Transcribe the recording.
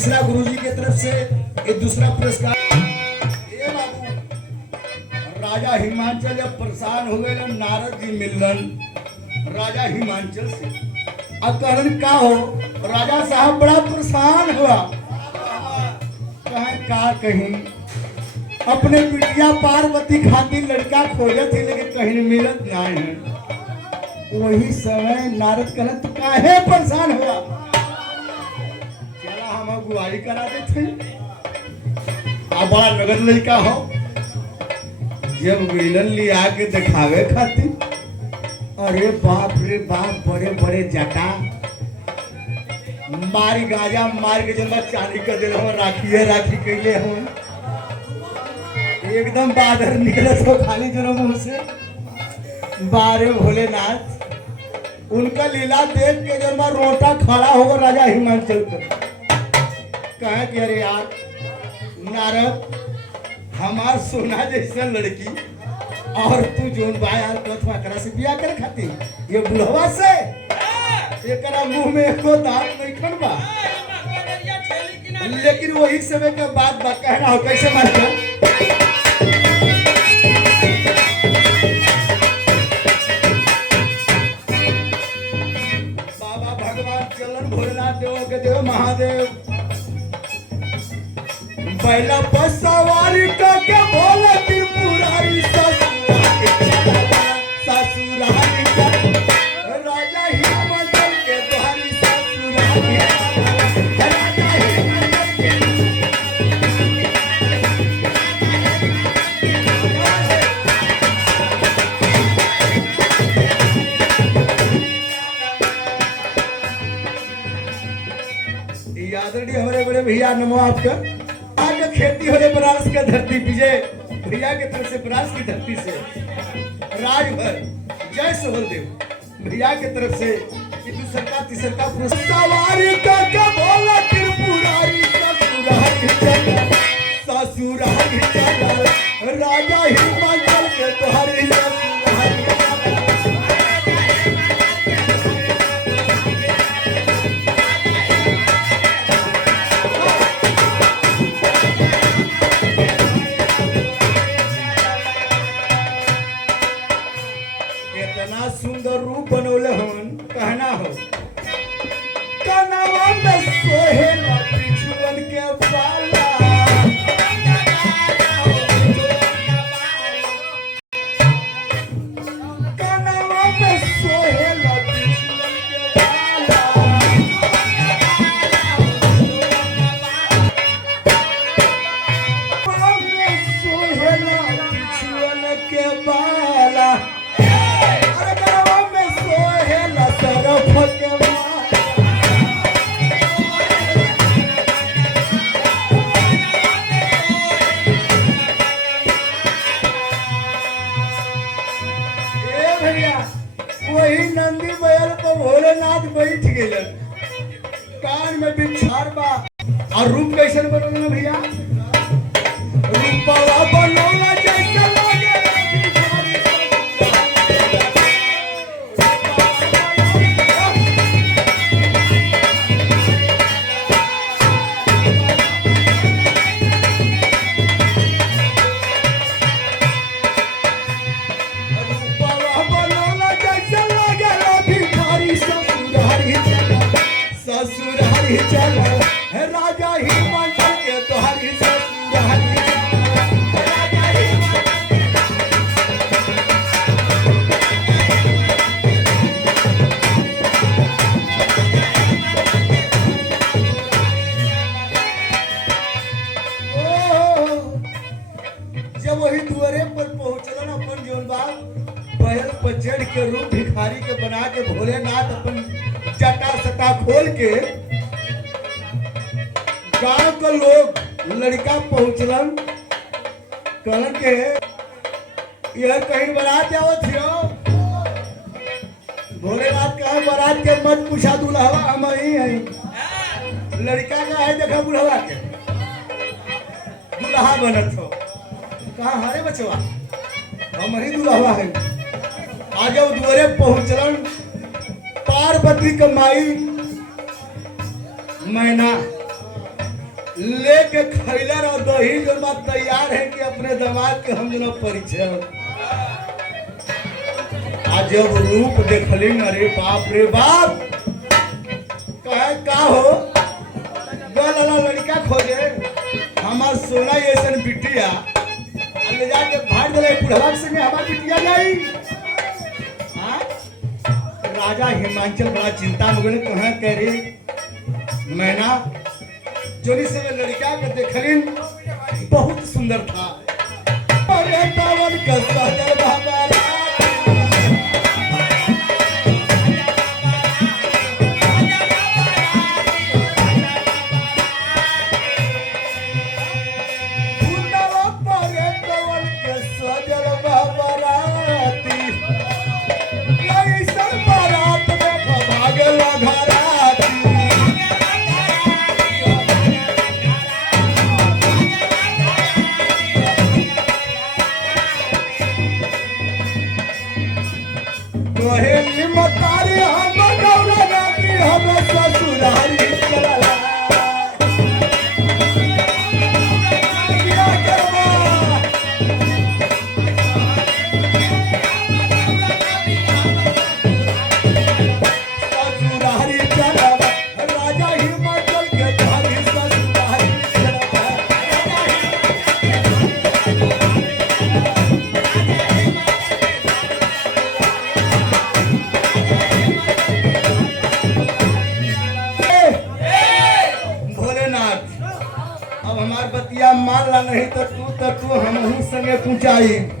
मिश्रा गुरुजी की तरफ से एक दूसरा पुरस्कार। ए बाबू, राजा हिमांचल जब परेशान हो गए नारद जी मिलन राजा हिमांचल से, अब कहन का हो राजा साहब बड़ा परेशान हुआ, कहें का कहीं अपने बिटिया पार्वती खातिर लड़का खोजे थे लेकिन कहीं मिलत नहीं है। वही समय नारद कहन तू काहे परेशान हुआ, चला हम अगुवाई करा देते। अब बड़ा नगद लड़का हो, जब मिलन लिया के दिखावे खातिर, अरे बाप रे बाप, बड़े बड़े जटा मारी गाजा मार के जब चांदी कर दिल हो, राखिए राखी कैले हो, एकदम बादर निकले तो खाली जनो मुंह से। बारे भोलेनाथ उनका लीला देख के जब रोटा खड़ा होगा राजा हिमांचल पर, कहे कि अरे यार नारद, हमार सोना जैसा लड़की और तू जोन बा यार करा से बिया कर खाती, ये बुढ़वा से एकरा मुंह में एको दांत नहीं खनबा। लेकिन वही समय के बाद बा कहना हो कैसे मास्टर, बाबा भगवान चलन भोलेनाथ देव के देव महादेव पहला बस सवारी करके बोला त्रिपुरारी ससुरारी राजा हिमांचल के द्वारी ससुरारी राजा हिमांचल के आदरणीय हमारे बड़े भैया नमो आपका। खेती हो रही बनारस का धरती, विजय भैया के तरफ से बनारस की धरती से राजभर जय सोहलदेव भैया के तरफ से दूसरा तीसरा पुरस्कार। ससुरारी राजा हिमांचल के तोहरी सुंदर रूप बनौले हवन, कहना हो कनवा में सोहेला बिछुअन के बाला, कनवा में सोहेला बिछुअन के बाला, कनवा में सोहेला बिछुअन के बाला, वही नंदी बैल पर भोलेनाथ बैठ गए, कान में बिछार बा और रूप कैसे बनोला भैया, रूपवा बनोला जैसे लागे ससुरारी चलो है राजा हिमांचल के तोहरी ससुरारी राजा जब वही दुआरे पर पहुंचलन अपन जोन बात बैल पर चढ़ के रूप भिखारी के बना के भोलेनाथ अपन चटा सटा खोल के गांव के लोग लड़का पहुंचलन, कहलन के यह कहीं बारात आवत हो, भोलेनाथ कहा बारात के मत पूछा दुल्हवा हम ही है, लड़का का है देखा बुढ़वा के दुल्हा बनत हो, कहा हरे बचवा हम ही दुल्हवा है। आज दुआरे पहुंचलन पार्वती के माई मैना लेके खैलर और दही जो बात तैयार है कि अपने दामाद के हम दोनों परिचय। आज जब रूप देखली, अरे बाप रे बाप, कहे का हो गला लड़का खोजे हमार सोना ऐसा बिटिया ले जाके भाड़ दे बुढ़वा संगे हमार बिटिया जाई। हाँ? राजा हिमांचल बड़ा चिंता में गए, कहे कह रही मैना जोनी से लड़का के देखलिन बहुत सुंदर था। अरे पावन का सजल बाबा मान ला नहीं तो तू हमहू संगे पूछाई।